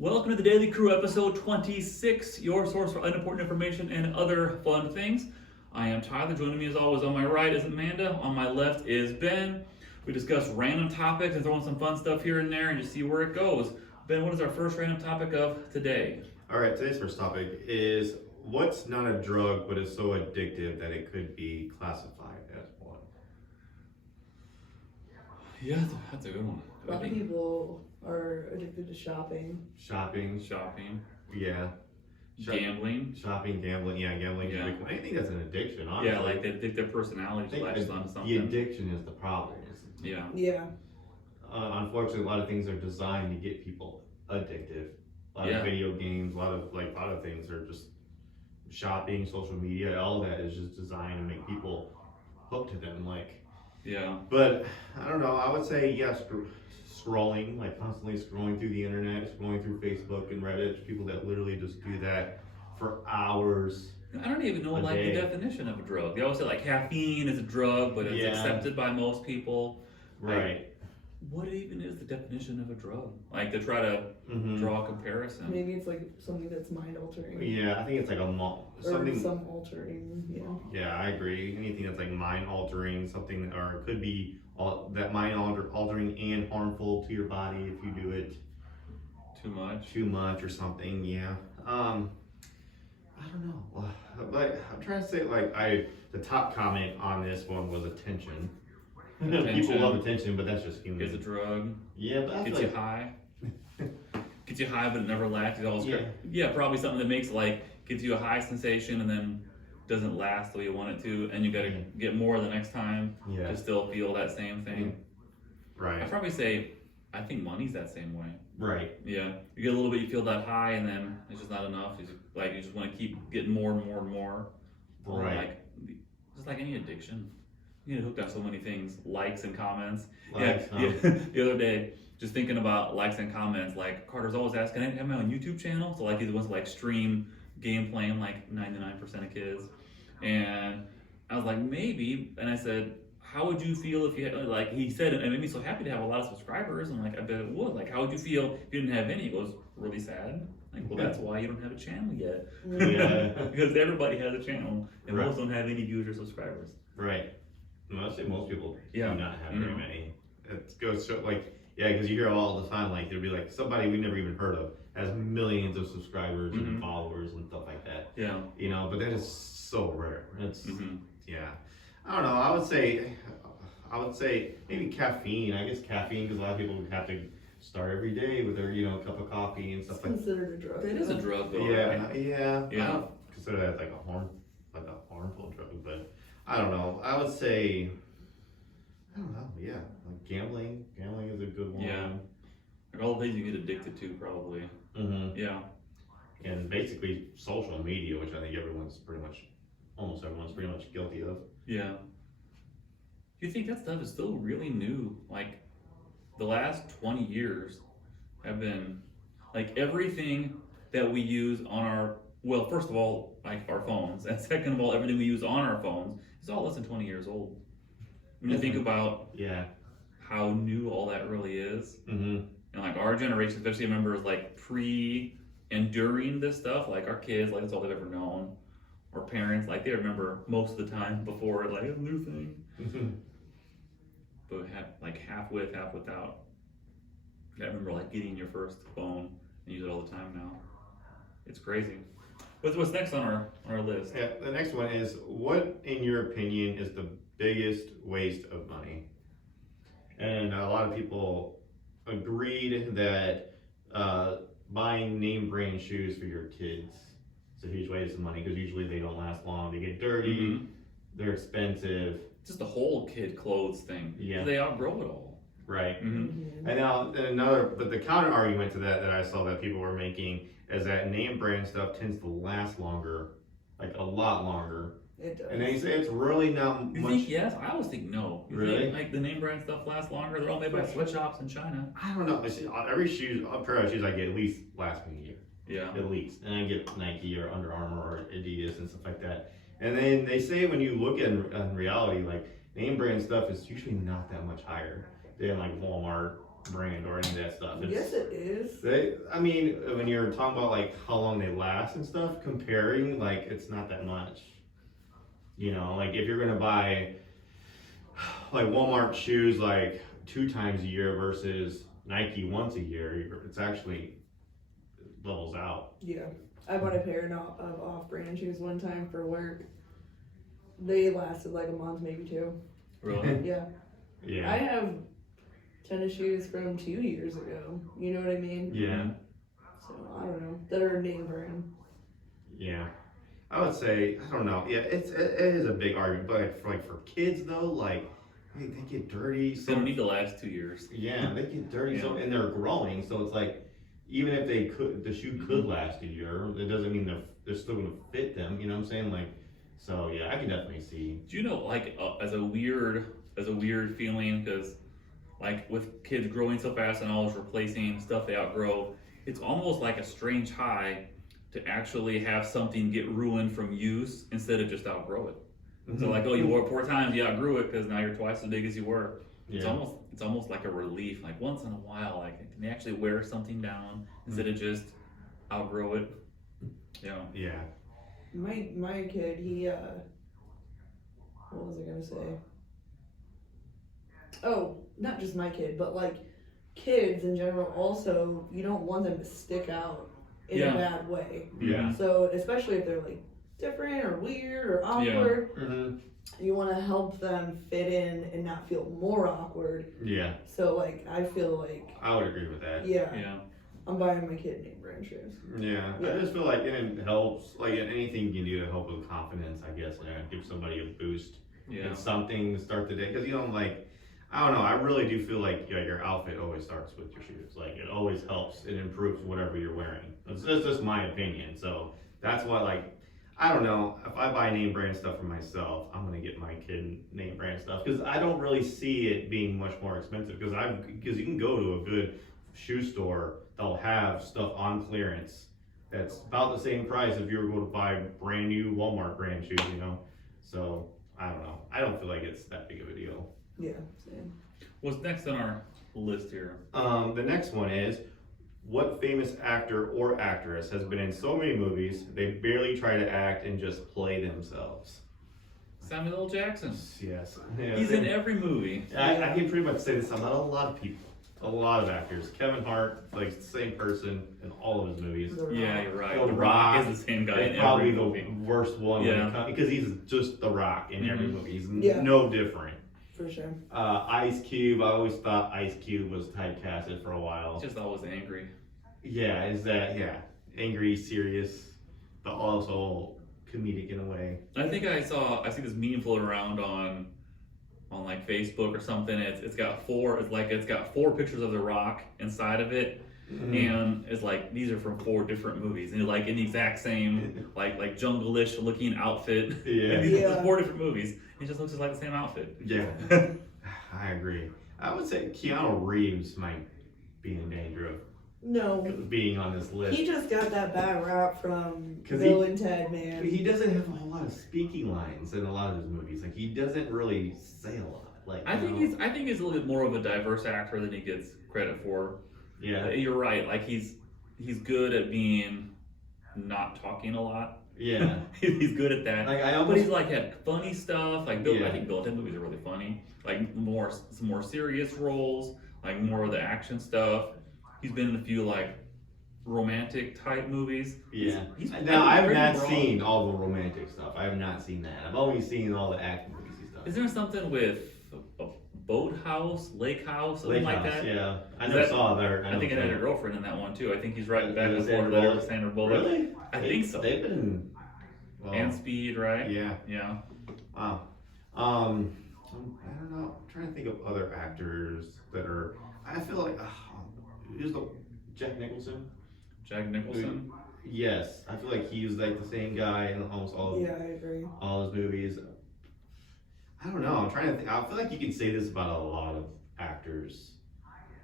Welcome to the Daily Crew, episode 26, your source for unimportant information and other fun things. I am Tyler. Joining me as always on my right is Amanda. On my left is Ben. We discuss random topics and throw in some fun stuff here and there and just see where it goes. Ben, what is our first random topic of today? All right, today's first topic is what's not a drug but is so addictive that it could be classified as one? Yeah, that's a good one. A lot of people are addicted to shopping. Shopping, yeah. Gambling. Shopping, gambling, yeah, gambling. Yeah. I think that's an addiction, honestly. Yeah, like they think their personality flashes onto the something. addiction is the problem. Yeah. Yeah. Unfortunately, a lot of things are designed to get people addictive. A lot of video games, a lot of things are just shopping, social media, all that is just designed to make people hooked to them. Yeah. But I don't know. I would say yes. Scrolling, like constantly scrolling through the internet, scrolling through Facebook and Reddit. People that literally just do that for hours. I don't even know the definition of a drug. They always say caffeine is a drug, but it's accepted by most people. Right. What even is the definition of a drug? To try to draw a comparison. Maybe it's like something that's mind altering. Yeah, I think it's like something. Or some altering, Yeah, I agree. Anything that's like mind altering, something, or it could be that mind altering and harmful to your body if you do it too much or something. Yeah. I don't know. I'm trying to say the top comment on this one was attention. People love attention, but that's just human. It's a drug. Yeah, but gets you high. Gets you high, but it never lasts. Probably something that makes gives you a high sensation and then doesn't last the way you want it to, and you gotta get more the next time to still feel that same thing. Right. I'd probably say I think money's that same way. Right. Yeah. You get a little bit, you feel that high, and then it's just not enough. You just want to keep getting more and more and more. Right. Just like any addiction. You get hooked on so many things, likes and comments. Likes, The other day, just thinking about likes and comments, Carter's always asking, I have my own YouTube channel, so he wants to stream gameplay, and 99% of kids. And I was like, maybe, and I said, how would you feel if you had, he said, it made me so happy to have a lot of subscribers, and I bet it would. How would you feel if you didn't have any? He goes, really sad. That's why you don't have a channel yet. Yeah. Because everybody has a channel, and most don't have any viewers or subscribers. Right. I'd say most people do not have very many. It goes because you hear all the time, there'll be somebody we never even heard of has millions of subscribers and followers and stuff like that. Yeah. But that is so rare. It's I don't know. I would say maybe caffeine. I guess caffeine, because a lot of people have to start every day with their cup of coffee and stuff it's considered a drug. It is a drug, though. Yeah, right? yeah. I don't consider that a harmful drug, but I don't know. I would say, I don't know. Yeah, gambling. Gambling is a good one. Yeah. All the things you get addicted to, probably. Yeah. And basically social media, which I think almost everyone's pretty much guilty of. Yeah. Do you think that stuff is still really new? The last 20 years have been, everything that we use on our, first of all, our phones, and second of all, everything we use on our phones is all less than 20 years old. When you think about how new all that really is, and our generation, especially remembers pre and during this stuff, our kids, that's all they've ever known. Or parents, they remember most of the time before, a new thing. But half with, half without. I remember getting your first phone and use it all the time now. It's crazy. What's next on our list? Yeah, the next one is, what in your opinion is the biggest waste of money? And a lot of people agreed that buying name brand shoes for your kids is a huge waste of money, because usually they don't last long. They get dirty, they're expensive. Just the whole kid clothes thing. Yeah. They outgrow it all. Right. And now but the counter argument to that I saw that people were making is that name brand stuff tends to last longer, a lot longer. It does. And they say it's really not You much. think yes? I always think no. You Really? think, the name brand stuff lasts longer? They're all made by sweatshops in China. I don't know. Every pair of shoes I get at least lasts me a year. Yeah. At least. And I get Nike or Under Armour or Adidas and stuff like that. And then they say when you look in reality, name brand stuff is usually not that much higher than Walmart brand or any of that stuff. Yes, it is. I mean, when you're talking about like how long they last and stuff, comparing, like, it's not that much. You know, like if you're gonna buy like Walmart shoes like 2 times a year versus Nike once a year, it's actually levels out. Yeah. I bought a pair of off-brand shoes one time for work. They lasted like a month, maybe 2. Really? Yeah. Yeah. I have tennis shoes from 2 years ago. You know what I mean? Yeah. So I don't know. That are name brand. Yeah. I would say, I don't know. Yeah, it is a big argument, but for kids though, like they get dirty. They don't need to last 2 years. Yeah, they get dirty, so and they're growing. So it's like, even if the shoe could last a year, it doesn't mean they're still gonna fit them. You know what I'm saying? Like, so yeah, I can definitely see. Do you know, like, as a weird feeling, because like with kids growing so fast and always replacing stuff they outgrow, it's almost like a strange high to actually have something get ruined from use instead of just outgrow it. So like, oh, you wore it 4 times, you outgrew it because now you're twice as big as you were. Yeah. It's almost like a relief. Like once in a while, like can you actually wear something down instead of just outgrow it? Yeah. Yeah. My kid, he what was I gonna say? Oh, not just my kid, but like kids in general also, you don't want them to stick out in a bad way. Yeah. So especially if they're like different or weird or awkward, you want to help them fit in and not feel more awkward. Yeah. So like I feel like I would agree with that. yeah, Yeah. I'm buying my kid name brand shoes. Yeah. Yeah. I just feel like it helps, like anything you can do to help with confidence, I guess, and give somebody a boost Yeah. and something to start the day. Because, you know, like, I don't know, I really do feel like your outfit always starts with your shoes. Like, it always helps, it improves whatever you're wearing. It's just my opinion. So that's why, like, I don't know, if I buy name brand stuff for myself, I'm gonna get my kid name brand stuff. Because I don't really see it being much more expensive. Because you can go to a good shoe store, they'll have stuff on clearance that's about the same price if you were going to buy brand new Walmart brand shoes, you know? So, I don't know. I don't feel like it's that big of a deal. Yeah, same. What's next on our list here? The next one is, what famous actor or actress has been in so many movies they barely try to act and just play themselves? Samuel L. Jackson. Yes. Yeah, He's in every movie. I can pretty much say this about a lot of people. A lot of actors. Kevin Hart, like the same person in all of his movies. Yeah, you're right. The The Rock Rock is the same guy in Probably every the movie. worst one when Yeah. it comes, because he's just The Rock in every movie. He's Yeah. no different. For sure. Ice Cube, I always thought Ice Cube was typecasted for a while. He's just always angry. Yeah, angry, serious, but also comedic in a way. I think I see this meme floating around on like Facebook or something. It's got 4 pictures of The Rock inside of it, and it's like these are from 4 different movies, and like in the exact same like jungle-ish looking outfit. Yeah. And these Yeah. are 4 different movies. It just looks just like the same outfit. Yeah, I agree. I would say Keanu Reeves might be in danger No, of being on this list. he just got that bad rap from 'Cause Bill and Ted, man. He doesn't have a whole lot of speaking lines in a lot of his movies. Like, he doesn't really say a lot. Like, I think he's a little bit more of a diverse actor than he gets credit for. Yeah. You're right. Like he's good at being not talking a lot. Yeah. He's good at that. Like, I But almost. he's like had funny stuff. Like Bill, Yeah. I think Bill and Ted movies are really funny. Like some more serious roles, like more of the action stuff. He's been in a few like romantic type movies. Yeah. He's Now, I have very not broad. seen all the romantic stuff. I have not seen that. I've only seen all the action movies he's done. Isn't there something with a boat house, lake house, something Lake like House, that? yeah. I Is never that- saw that. I think I had a girlfriend in that one too. I think he's right back and Is it forth there Bullock? with Sandra Bullock. Really? I think so. They've been. Well, And Speed, right? yeah. Yeah. Wow. I don't know. I'm trying to think of other actors that are. I feel like who's the Jack Nicholson? Jack Nicholson. Yes, I feel like he's like the same guy in almost all of Yeah, I agree. all his movies. I don't know. I'm trying to think. I feel like you can say this about a lot of actors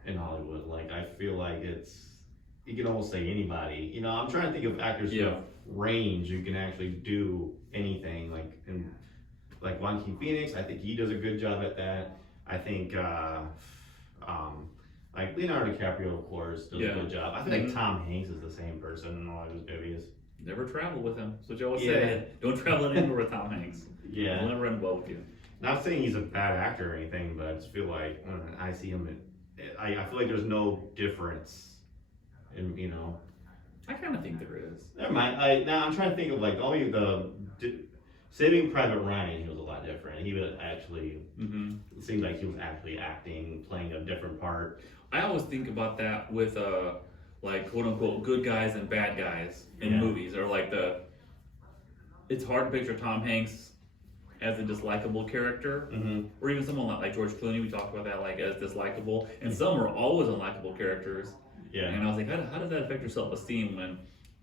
in Hollywood. Like, I feel like you can almost say anybody. You know, I'm trying to think of actors who Yeah. have range who can actually do anything. Like Joaquin Phoenix, I think he does a good job at that. I think Like Leonardo DiCaprio, of course, does Yeah. a good job. I feel like Mhm. Tom Hanks is the same person in a lot of his movies. Never travel with him. That's what you always Yeah. say. Don't travel anywhere with Tom Hanks. Yeah. He'll never end well with you. Not saying he's a bad actor or anything, but I just feel like when I see him, I feel like there's no difference in, you know. I kind of think there is. Never mind. Now I'm trying to think of like Saving Private Ryan. He was a lot different. He was actually. Mm-hmm. It seemed like he was actually acting, playing a different part. I always think about that with like quote unquote good guys and bad guys in Yeah. movies, or like it's hard to picture Tom Hanks as a dislikable character, Mm-hmm. or even someone like George Clooney. We talked about that, like as dislikable, and some are always unlikable characters. Yeah. And I was like, how does that affect your self-esteem when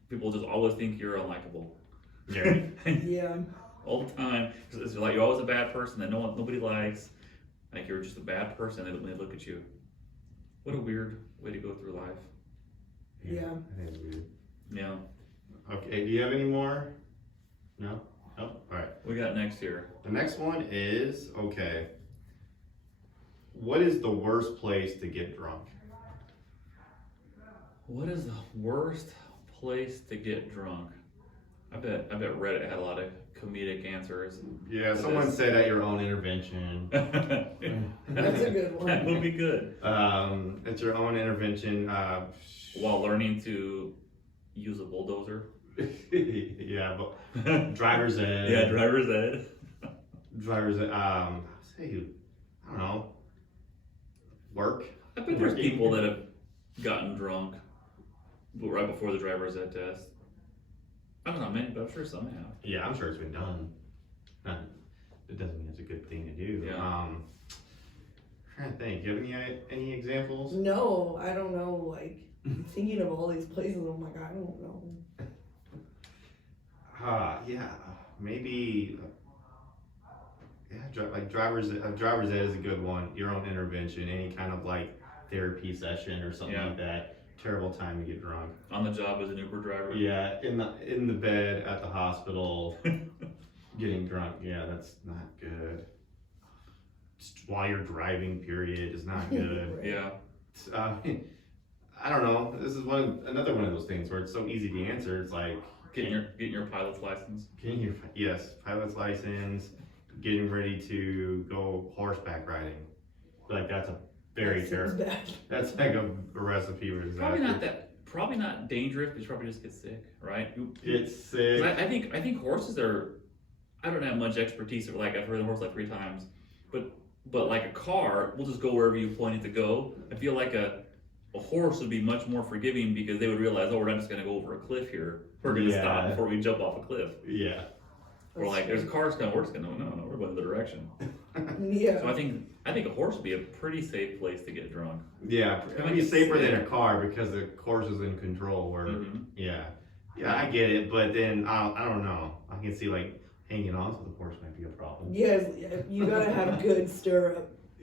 people just always think you're unlikable? Yeah. Yeah. All the time. It's like you're always a bad person that nobody likes. Like you're just a bad person when they look at you. What a weird way to go through life. Yeah. I think it's weird. Yeah. Okay. Do you have any more? No. Oh. All right. What we got next here? The next one is okay. What is the worst place to get drunk? What is the worst place to get drunk? I bet Reddit had a lot of comedic answers. Yeah, someone said at your own intervention. That's a good one. That would be good. It's your own intervention. While learning to use a bulldozer. Yeah, but driver's ed. Yeah, driver's ed. Driver's ed. Say, I don't know. Work. I bet there's people that have gotten drunk right before the driver's ed test. I don't know, man, but I'm sure some have. Yeah, I'm sure it's been done. It doesn't mean it's a good thing to do. Yeah. Trying to think. Do you have any examples? No, I don't know. Like thinking of all these places, I'm like, I don't know. Yeah, maybe. Like driver's ed is a good one. Your own intervention, any kind of like therapy session or something Yeah. like that. Terrible time to get drunk. On the job as an Uber driver. Yeah, in the bed at the hospital, getting drunk. Yeah, that's not good. Just while you're driving, period, is not good. Yeah. I don't know. This is another one of those things where it's so easy to answer. It's like Getting your pilot's license. getting your pilot's license, getting ready to go horseback riding. Like that's a very That seems terrible. bad. That's like a recipe for disaster. Probably not dangerous, but you probably just get sick, right? Get 'Cause sick. I think horses are. I don't have much expertise. Or like I've heard the horse like 3 times, but like a car, we'll just go wherever you point it to go. I feel like a horse would be much more forgiving because they would realize, oh, we're not just gonna go over a cliff here. We're gonna stop before we jump off a cliff. Yeah. Or like there's cars coming, we're just gonna no, we're going the direction. Yeah. So I think a horse would be a pretty safe place to get drunk. Yeah, it would be safer than a car because the horse is in control. Where Mhm. yeah, I get it, but then I don't know. I can see like hanging on to the horse might be a problem. Yes, you gotta have good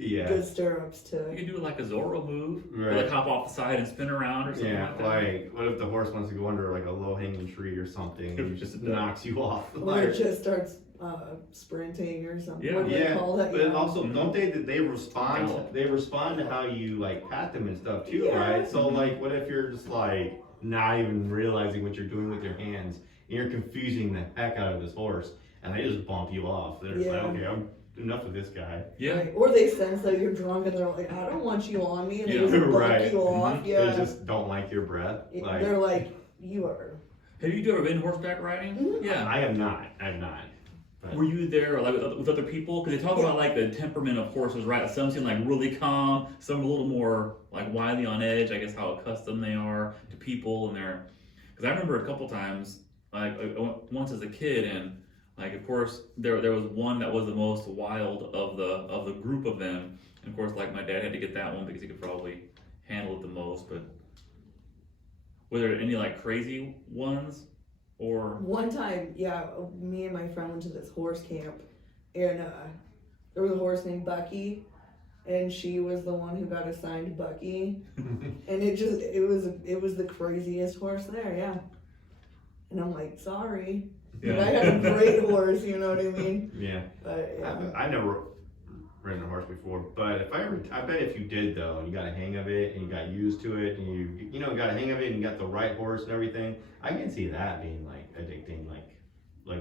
Yeah, good stirrups You to. could do like a Zorro move, or Right. like hop off the side and spin around or something yeah. like that. Like what if the horse wants to go under like a low hanging tree or something? And it just knocks you off. Or it just starts sprinting or something. Yeah. What do they call that? But Yeah. also, don't they respond? Gallop. They respond to how you like pat them and stuff too, Yeah. right? So like, what if you're just like not even realizing what you're doing with your hands, and you're confusing the heck out of this horse, and they just bump you off? They're just like, Yeah. okay, I'm enough of this guy. Yeah. Right. Or they sense that you're drunk and they're like, I don't want you on me, and they Yeah. just bump Right. you off. Mhm. Yeah. They just don't like your breath. Like They're like, you are. Have you ever been horseback riding? Mhm. Yeah. I have not. But Were you there like with other people? Because they talk about like the temperament of horses, right? Some seem like really calm, some a little more like wildly on edge. I guess how accustomed they are to people and their. Because I remember a couple times, like I went once as a kid, and like of course there was one that was the most wild of the group of them, and of course like my dad had to get that one because he could probably handle it the most. But were there any like crazy ones? Or One time, yeah, me and my friend went to this horse camp, and there was a horse named Bucky, and she was the one who got assigned Bucky, and it was the craziest horse there, yeah. And I'm like, sorry, but I had a great horse, you know what I mean? yeah, But yeah, I never ridden a horse before, but I bet if you did though, and you got a hang of it, and you got used to it, and you know, got a hang of it, and you got the right horse and everything, I can see that being like addicting, like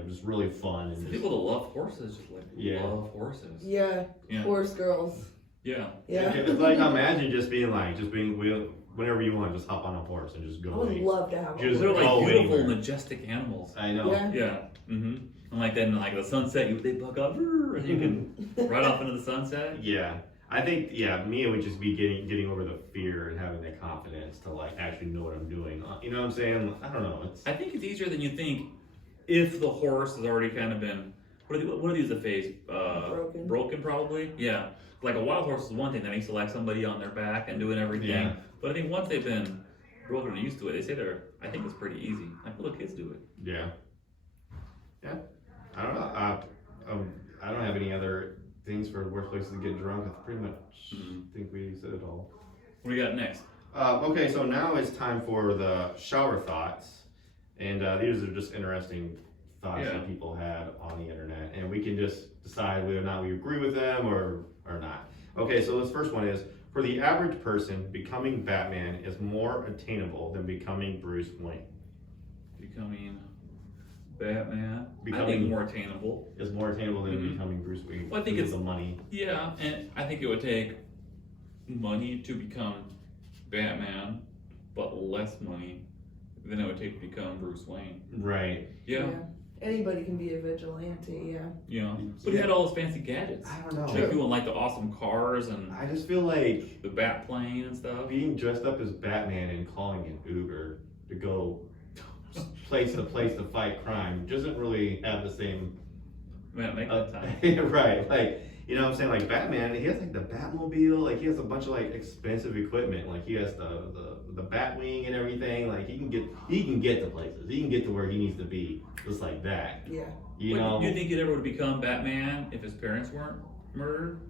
just really fun. And People that love horses just like love horses. Yeah. Horse girls. Yeah. It's like, imagine just being whenever you want, just hop on a horse and just go. I would love to have a Just They're horse. like beautiful, anywhere. majestic animals. I know. Yeah. Yeah. Mm-hmm. And like then, like the sunset, they buck up, and you can ride off into the sunset. Yeah. I think, me, it would just be getting over the fear and having the confidence to like actually know what I'm doing. You know what I'm saying? I don't know. I think it's easier than you think if the horse has already kind of been, what do they use the phrase? Broken probably? Yeah. Like a wild horse is one thing that makes it like somebody on their back and doing everything. Yeah. But I think once they've been broken and used to it, they say I think it's pretty easy. Like little kids do it. Yeah. Yeah. I don't know. I don't have any other things for worst places to get drunk. I pretty much think we said it all. What do you got next? Okay, so now it's time for the shower thoughts. And these are just interesting thoughts that people had on the internet. And we can just decide whether or not we agree with them or not. Okay, so this first one is, for the average person, becoming Batman is more attainable than becoming Bruce Wayne. Becoming Batman. I think more attainable. Is more attainable than becoming Bruce Wayne. Well, I think it's the money. Yeah, and I think it would take money to become Batman, but less money than it would take to become Bruce Wayne. Right. Yeah. Anybody can be a vigilante, yeah. You know, but he had all those fancy gadgets. I don't know. Like doing like the awesome cars and I just feel like the bat plane and stuff. being dressed up as Batman and calling an Uber to go place to place to fight crime doesn't really have the same. Man, make that time. Right, like, you know what I'm saying, like Batman, he has like the Batmobile, like he has a bunch of like expensive equipment, like he has the Batwing and everything, like he can get to places, he can get to where he needs to be, just like that. Yeah. You But know? do you think he'd ever would become Batman if his parents weren't murdered?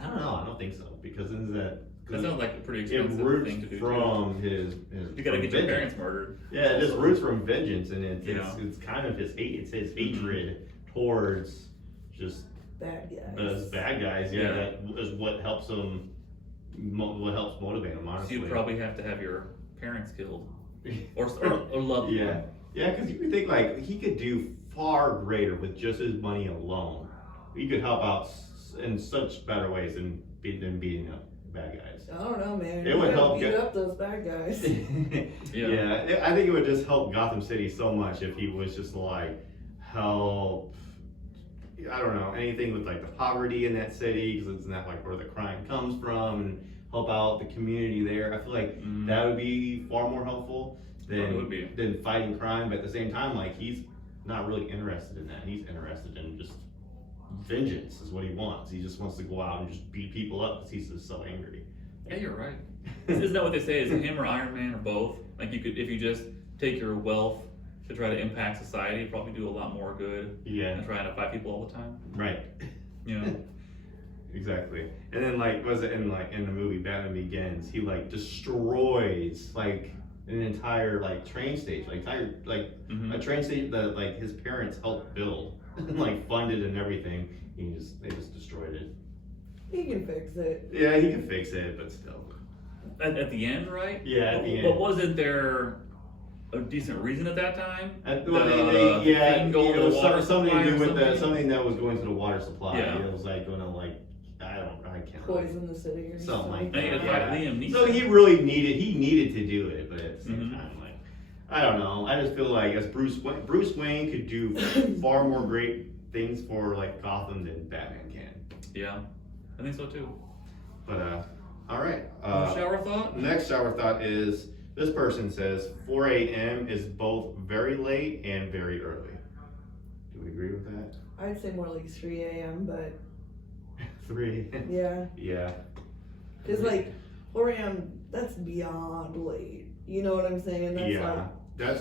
I don't know, I don't think so, because then That sounds like a pretty it expensive roots thing to do. from his You gotta from get your vengeance. parents murdered. Yeah, it just roots from vengeance, and it's kind of his hatred towards just Bad guys. those bad guys. Yeah, that is what helps him. What helps motivate him, So honestly. you'd probably have to have your parents killed, or loved Yeah, one. yeah, because you could think like he could do far greater with just his money alone. He could help out in such better ways than beating up bad guys. I don't know, man. It would help beat get- up those bad guys. Yeah, I think it would just help Gotham City so much if he was just like help. I don't know, anything with like the poverty in that city, because it's not like where the crime comes from, and help out the community there. I feel like that would be far more helpful than fighting crime. But at the same time, like he's not really interested in that. He's interested in just vengeance is what he wants. He just wants to go out and just beat people up because he's just so angry. Yeah, you're right. Isn't that what they say? Is it him or Iron Man or both? Like you could, if you just take your wealth to try to impact society, you'd probably do a lot more good Yeah, than trying to fight people all the time. right. You know? Exactly. And then like was it in the movie Batman Begins, he like destroys like an entire like train station, a train station that like his parents helped build and like funded and everything. They just destroyed it. He can fix it. Yeah, he can fix it, but still. At the end, right? Yeah, at the end. But wasn't there a decent reason at that time? Well, The thing going to the water something supply to do or with something? something that was going to the water supply. Yeah. It was like going to like I can't Poison the city or something like I need to that. fight Yeah. Liam Neeson. So he really needed to do it, but at the same Mhm. time, like I don't know. I just feel like as Bruce Wayne could do far more great things for like Gotham than Batman can. Yeah, I think so too. But all right. Shower thought? Next shower thought is, this person says 4 a.m. is both very late and very early. Do we agree with that? I'd say more like 3 a.m., but 3. yeah. Yeah. Because like 4 a.m., that's beyond late. You know what I'm saying? That's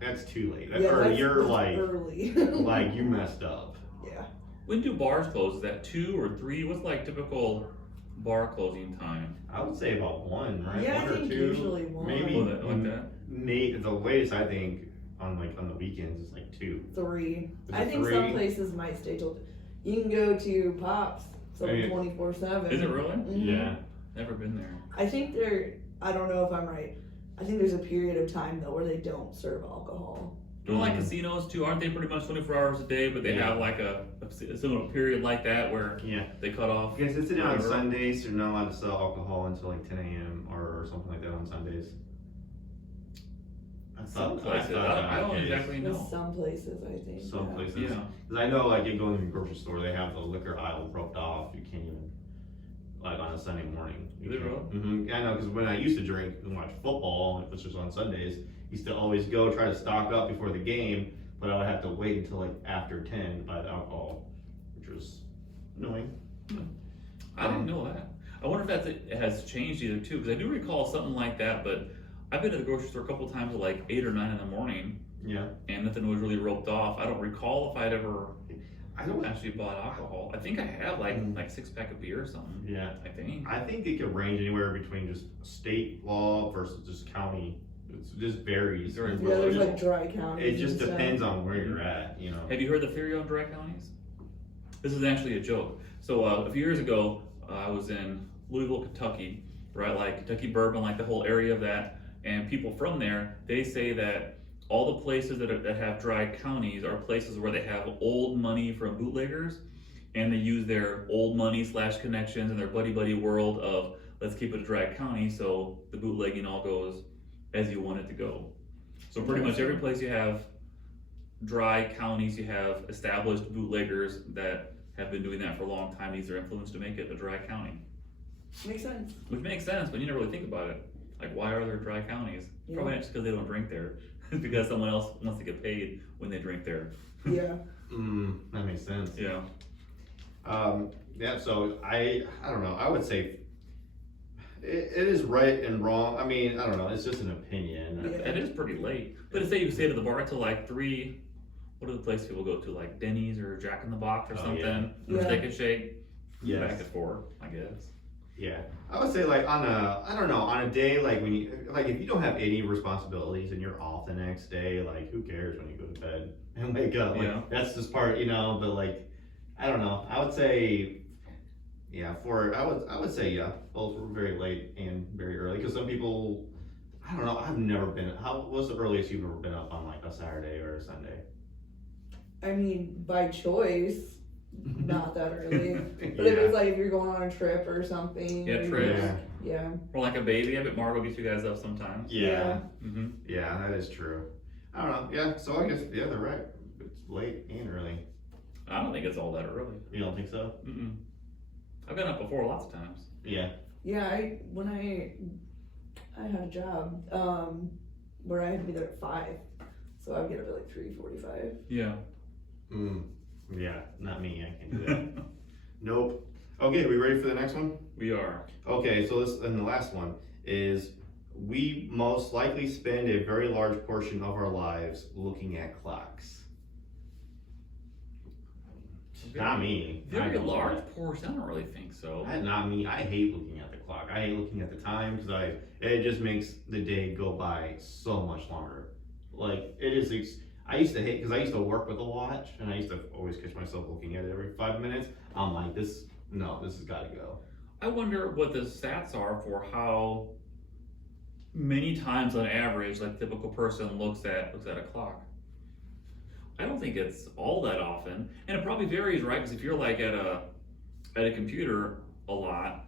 That's too late. that's like early. like you messed up. Yeah. When do bars close? Is that 2 or 3? What's like typical bar closing time? I would say about 1, right? Yeah, 1 I or think 2. usually 1. Maybe Oh, like that? The latest I think on the weekends is like 2. 3. Is I it think 3? some places might stay till. You can go to Pops It's open Yeah. 24/7. Is it really? Yeah. Never been there. I think I don't know if I'm right. I think there's a period of time though where they don't serve alcohol. Don't like casinos too, aren't they pretty much 24 hours a day, but they Yeah. have like a similar period like that where Yeah. they cut off. I guess it's on whatever. Sundays. You're not allowed to sell alcohol until like 10 a.m. or something like that on Sundays. Some places. thought that I don't was the case. exactly There's know. some places I think. Some yeah. places. Yeah. Because I know, like, you go in the grocery store, they have the liquor aisle roped off. You can't even, like, on a Sunday morning. Is it really? Mm-hmm. I know, because when I used to drink and watch football, which was on Sundays, used to always go try to stock up before the game, but I would have to wait until, like, after 10 to buy the alcohol, which was annoying. I didn't know that. I wonder if it has changed either too, because I do recall something like that, but I've been to the grocery store a couple times at like 8 or 9 in the morning, Yeah. and nothing was really roped off. I don't recall if I'd ever I don't actually bought alcohol. I think I have like Mm. 6-pack of beer or something. Yeah. I think. I think it could range anywhere between just state law versus just county. It just varies. Very Yeah, there's Well, like dry counties. It just and stuff. depends on where you're at, you know. Have you heard the theory on dry counties? This is actually a joke. So a few years ago, I was in Louisville, Kentucky, right? Like Kentucky bourbon, like the whole area of that. And people from there, they say that all the places that have dry counties are places where they have old money from bootleggers, and they use their old money / connections and their buddy world of let's keep it a dry county so the bootlegging all goes as you want it to go. So pretty much every place you have dry counties, you have established bootleggers that have been doing that for a long time, use their influence to make it a dry county. Makes sense. Which makes sense, but you never really think about it. Like, why are there dry counties? Yeah. Probably not just because they don't drink there. It's because someone else wants to get paid when they drink there. Yeah. That makes sense. Yeah. Yeah, so I don't know. I would say it is right and wrong. I mean, I don't know. It's just an opinion. Yeah. It is pretty late. But say you stay to the bar till like 3, what are the places people go to? Like Denny's or Jack in the Box or Oh, something? yeah. Or Steak and Shake? Yes. Back at 4, I guess. Yeah, I would say like I don't know, on a day like when you, like if you don't have any responsibilities and you're off the next day, like who cares when you go to bed and wake up? Like, Yeah. that's just part, you know, but like, I don't know, I would say, yeah, I would say, yeah, both were very late and very early, because some people, I don't know, I've never been, what's the earliest you've ever been up on like a Saturday or a Sunday? I mean, by choice, not that early. But Yeah. if it's like if you're going on a trip or something. Yeah, or trips. you're- Yeah. Or like a baby. I bet Margot gets you guys up sometimes. Yeah. Mm-hmm. Yeah, that is true. I don't know. Yeah, so I guess, yeah, they're right. It's late and early. I don't think it's all that early. You don't think so? Mm-mm. I've been up before lots of times. Yeah. Yeah, when I had a job, where I had to be there at 5. So I'd get up at like 3:45. Yeah. Yeah, not me. I can't do that. Nope. Okay, we ready for the next one? We are. Okay, so and the last one is, we most likely spend a very large portion of our lives looking at clocks. Not me. I Very don't. large portion. I don't really think so. Not me. I hate looking at the clock. I hate looking at the time because it just makes the day go by so much longer. Like it is. I used to hate, because I used to work with a watch, and I used to always catch myself looking at it every 5 minutes. I'm like, this has got to go. I wonder what the stats are for how many times on average, like the typical person looks at a clock. I don't think it's all that often, and it probably varies, right? Because if you're like at a computer a lot,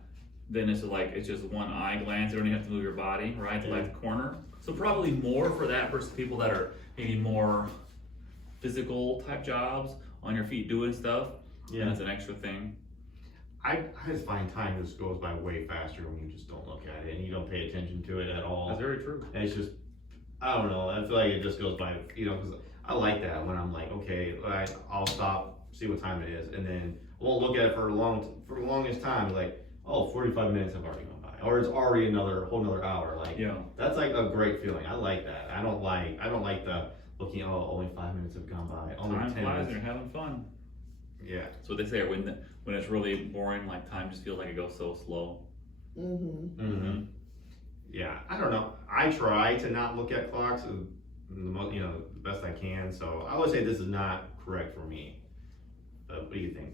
then it's just one eye glance. You don't even have to move your body, right, to like the corner. So probably more for that versus people that are maybe more physical type jobs, on your feet doing stuff. And it's an extra thing. I just find time just goes by way faster when you just don't look at it and you don't pay attention to it at all. That's very true. And it's just, I don't know, I feel like it just goes by, you know, because I like that when I'm like, okay, I'll stop, see what time it is, and then I won't look at it for the longest time, like, oh, 45 minutes have already gone by, or it's already whole another hour, like, Yeah. that's like a great feeling. I like that. I don't like the looking, oh, only 5 minutes have gone by, only Time 10 flies and minutes. you're having fun. Yeah. That's what they say. When it's really boring, like time just feels like it goes so slow. Mm-hmm. Yeah, I don't know. I try to not look at clocks, the best I can. So I would say this is not correct for me. What do you think?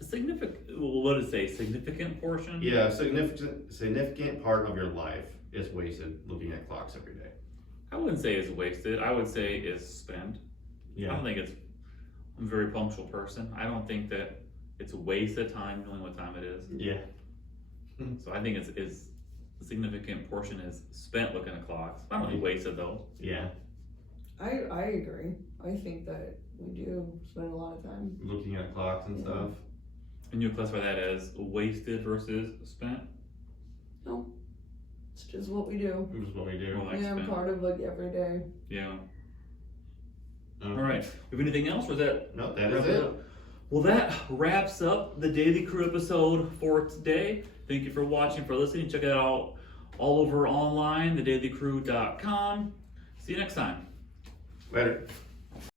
what did it say? Significant portion? Yeah, a significant part of your life is wasted looking at clocks every day. I wouldn't say it's wasted. I would say it's spent. I don't think it's. I'm a very punctual person. I don't think that it's a waste of time knowing what time it is. Yeah. So I think it's a significant portion is spent looking at clocks. I don't think wasted though. Yeah. I agree. I think that we do spend a lot of time. Looking at clocks and Yeah. stuff. And you classify that as wasted versus spent? No, it's just what we do. Which is what we do. More like Yeah, spent. part of like every day. Yeah. Okay. All right. Have anything else, or is that? No, that wrap is it. up? Well, that wraps up the Daily Crew episode for today. Thank you for watching, for listening. Check it out all over online, thedailycrew.com. See you next time. Later.